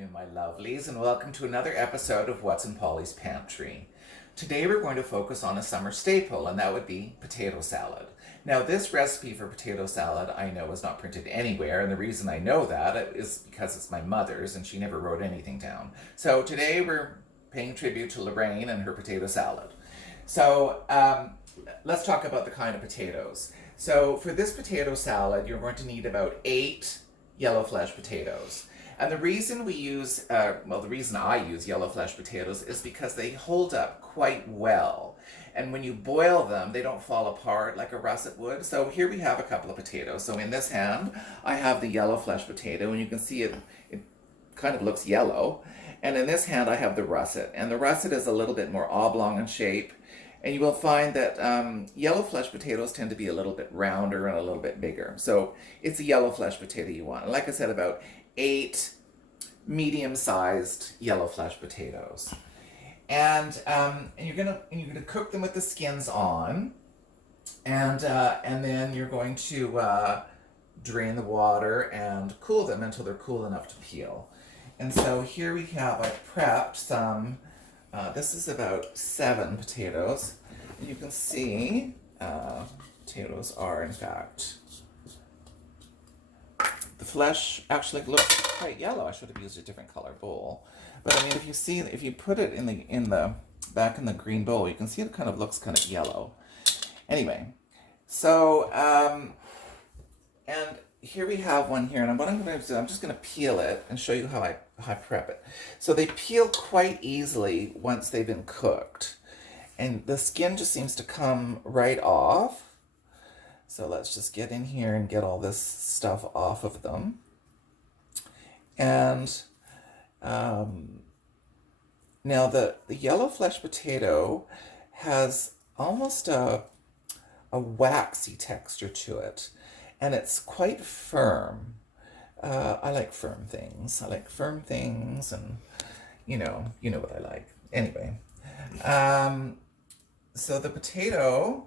afternoon, my lovelies, and welcome to another episode of What's in Polly's Pantry. Today we're going to focus on a summer staple, and that would be potato salad. Now, this recipe for potato salad I know is not printed anywhere, and the reason I know that is because it's my mother's, and she never wrote anything down. So today we're paying tribute to Lorraine and her potato salad. So let's talk about the kind of potatoes. So for this potato salad, you're going to need about 8 yellow flesh potatoes. And the reason we use, the reason I use yellow flesh potatoes is because they hold up quite well. And when you boil them, they don't fall apart like a russet would. So here we have a couple of potatoes. So in this hand, I have the yellow flesh potato, and you can see it kind of looks yellow. And in this hand, I have the russet. And the russet is a little bit more oblong in shape. And you will find that yellow flesh potatoes tend to be a little bit rounder and a little bit bigger. So it's a yellow flesh potato you want. And like I said, about 8 medium-sized yellow flesh potatoes. And you're gonna cook them with the skins on. And then you're going to drain the water and cool them until they're cool enough to peel. And so here we have, I prepped some. This is about 7 potatoes. And you can see potatoes are, in fact, the flesh actually looks quite yellow. I should have used a different color bowl. But I mean, if you put it back in the green bowl, you can see it kind of looks kind of yellow. Anyway, so, and here we have one here, and what I'm going to do, I'm just going to peel it and show you how I prep it. So they peel quite easily once they've been cooked, and the skin just seems to come right off. So let's just get in here and get all this stuff off of them. And now the yellow flesh potato has almost a waxy texture to it. And it's quite firm. I like firm things. And you know what I like. Anyway, so the potato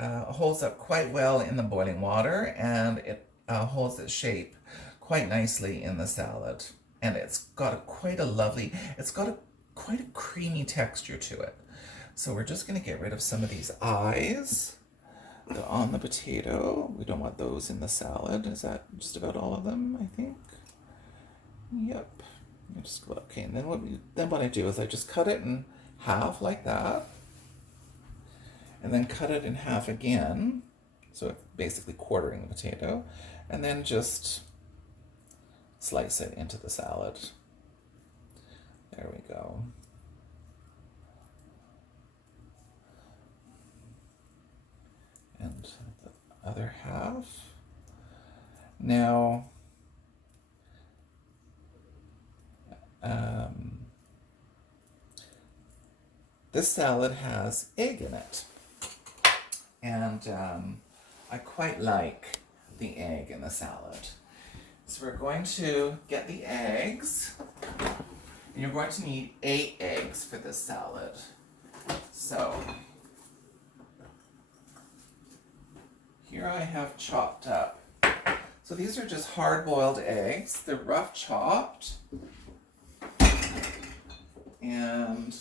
holds up quite well in the boiling water, and it holds its shape quite nicely in the salad. And it's got quite a creamy texture to it. So we're just going to get rid of some of these eyes on the potato. We don't want those in the salad. Is that just about all of them, I think? Yep. Okay, and then what I do is I just cut it in half like that. And then cut it in half again. So basically quartering the potato. And then just slice it into the salad. There we go. And the other half. Now, this salad has egg in it. And I quite like the egg in the salad. So we're going to get the eggs. And you're going to need 8 eggs for this salad. So here I have chopped up. So these are just hard-boiled eggs. They're rough chopped. And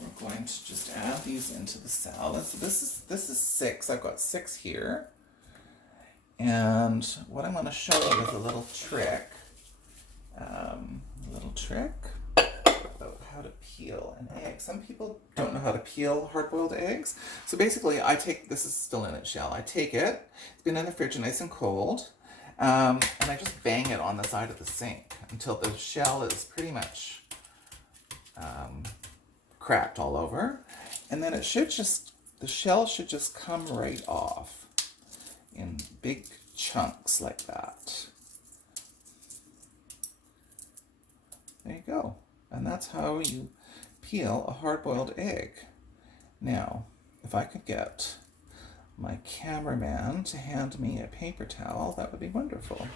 we're going to just add these into the salad. So this is 6. I've got 6 here. And what I'm going to show you is a little trick. About how to peel an egg. Some people don't know how to peel hard-boiled eggs. So basically, this is still in its shell. I take it, it's been in the fridge nice and cold, and I just bang it on the side of the sink until the shell is pretty much cracked all over. And then the shell should just come right off in big chunks like that. There you go. And that's how you peel a hard-boiled egg. Now, if I could get my cameraman to hand me a paper towel, that would be wonderful.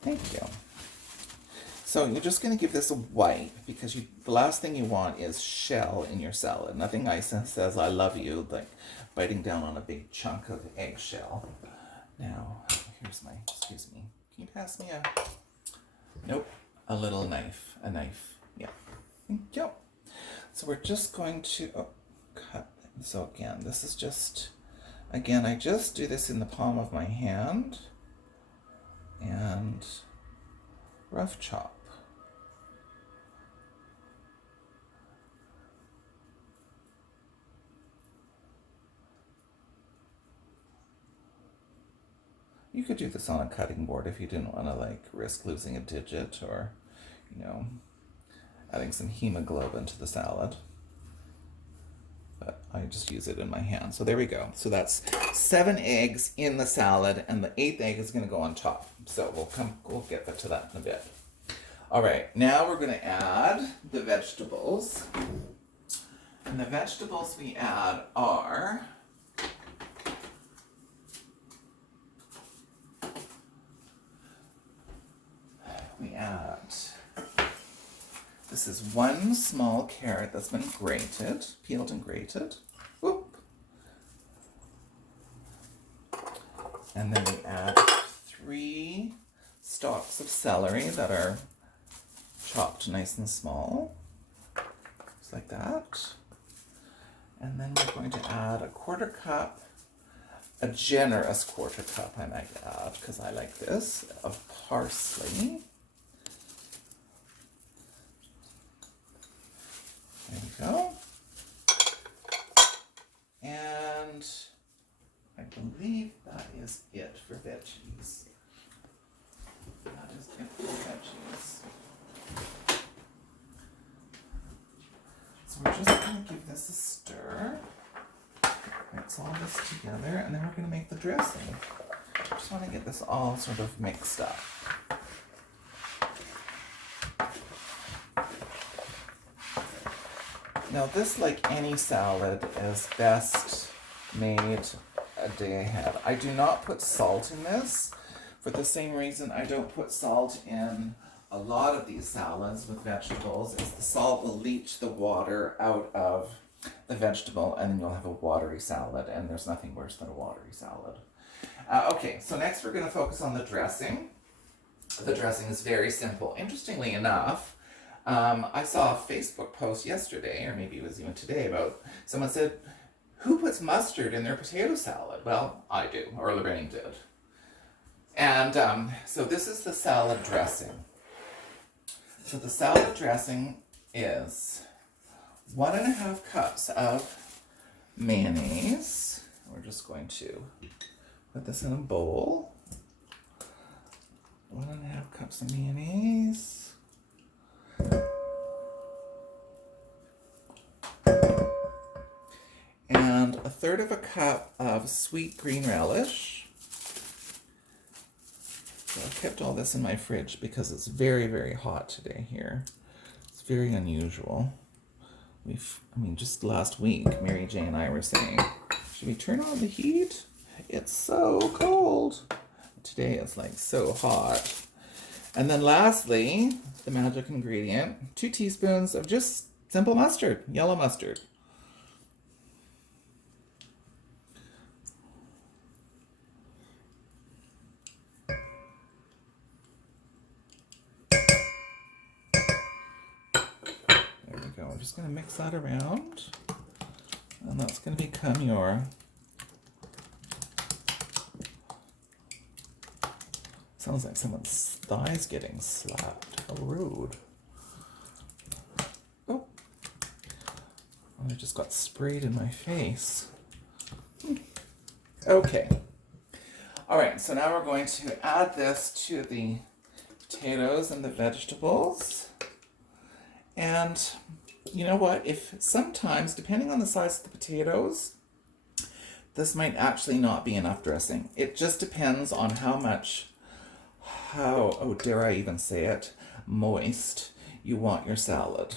Thank you. So you're just going to give this a wipe, because the last thing you want is shell in your salad. Nothing nice says I love you like biting down on a big chunk of eggshell. Now, excuse me. Can you pass me a Nope, a little knife, a knife. Yeah, thank you. So we're just going to cut. So again, this is just, again, I just do this in the palm of my hand and rough chop. You could do this on a cutting board if you didn't want to like risk losing a digit or, you know, adding some hemoglobin to the salad. But I just use it in my hand. So there we go. So that's 7 eggs in the salad, and the 8th egg is going to go on top. So we'll get to that in a bit. All right, now we're going to add the vegetables. And the vegetables we add are this is 1 small carrot that's been grated, peeled and grated. Whoop. And then we add 3 stalks of celery that are chopped nice and small, just like that. And then we're going to add a 1/4 cup, a generous 1/4 cup I might add, because I like this, of parsley. There we go. And I believe that is it for veggies. That is it for veggies. So we're just going to give this a stir. Mix all this together, and then we're going to make the dressing. I just want to get this all sort of mixed up. Now this, like any salad, is best made a day ahead. I do not put salt in this for the same reason I don't put salt in a lot of these salads with vegetables, is the salt will leach the water out of the vegetable, and then you'll have a watery salad, and there's nothing worse than a watery salad. Okay, so next we're going to focus on the dressing. The dressing is very simple. Interestingly enough, I saw a Facebook post yesterday, or maybe it was even today, about someone said, who puts mustard in their potato salad? Well, I do, or Lorraine did. And so this is the salad dressing. So the salad dressing is 1.5 cups of mayonnaise. We're just going to put this in a bowl. 1.5 cups of mayonnaise. And 1/3 cup of sweet green relish. So I've kept all this in my fridge because it's very, very hot today here. It's very unusual. Just last week, Mary Jane and I were saying, should we turn on the heat? It's so cold. Today it's like so hot. And then lastly, the magic ingredient, 2 teaspoons of just simple mustard, yellow mustard. There we go. We're just going to mix that around. And that's going to become your sounds like someone's thigh's getting slapped. How rude. Oh. I just got sprayed in my face. Okay. All right, so now we're going to add this to the potatoes and the vegetables. And you know what? If sometimes, depending on the size of the potatoes, this might actually not be enough dressing. It just depends on how dare I even say it, moist you want your salad.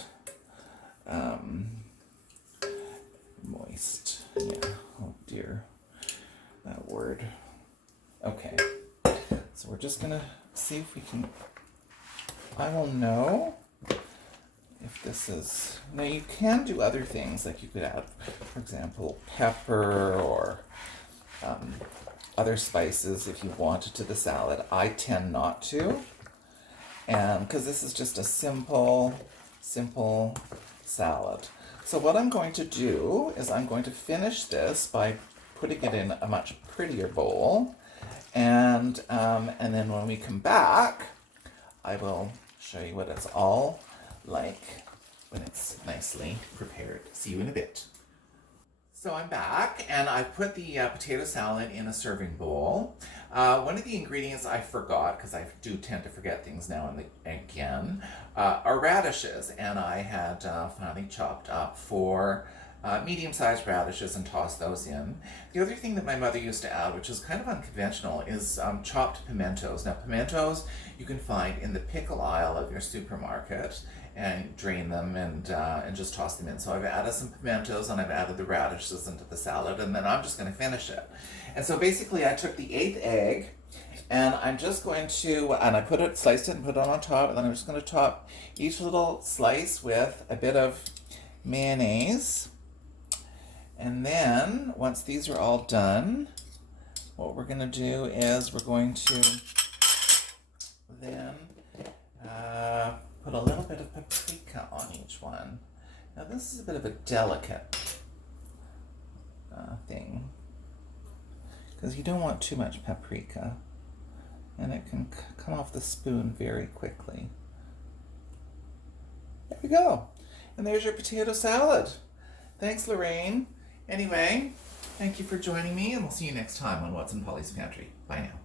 Moist, yeah, oh dear, that word. Okay, so we're just gonna see if we can, I will know if this is, now you can do other things, like you could add, for example, pepper or other spices if you wanted to the salad. I tend not to. and because this is just a simple salad. So what I'm going to do is I'm going to finish this by putting it in a much prettier bowl, and then when we come back, I will show you what it's all like when it's nicely prepared. See you in a bit. So I'm back, and I've put the potato salad in a serving bowl. One of the ingredients I forgot, because I do tend to forget things now and again, are radishes. And I had finally chopped up 4 medium-sized radishes and tossed those in. The other thing that my mother used to add, which is kind of unconventional, is chopped pimentos. Now, pimentos you can find in the pickle aisle of your supermarket, and drain them and just toss them in. So I've added some pimentos and I've added the radishes into the salad, and then I'm just going to finish it. And so basically I took the 8th egg, and I'm just going to, and I sliced it and put it on top, and then I'm just going to top each little slice with a bit of mayonnaise. And then once these are all done, what we're going to do is we're going to then put a little bit of paprika on each one. Now this is a bit of a delicate thing, because you don't want too much paprika, and it can come off the spoon very quickly. There we go. And there's your potato salad. Thanks, Lorraine. Anyway, thank you for joining me, and we'll see you next time on What's in Polly's Pantry. Bye now.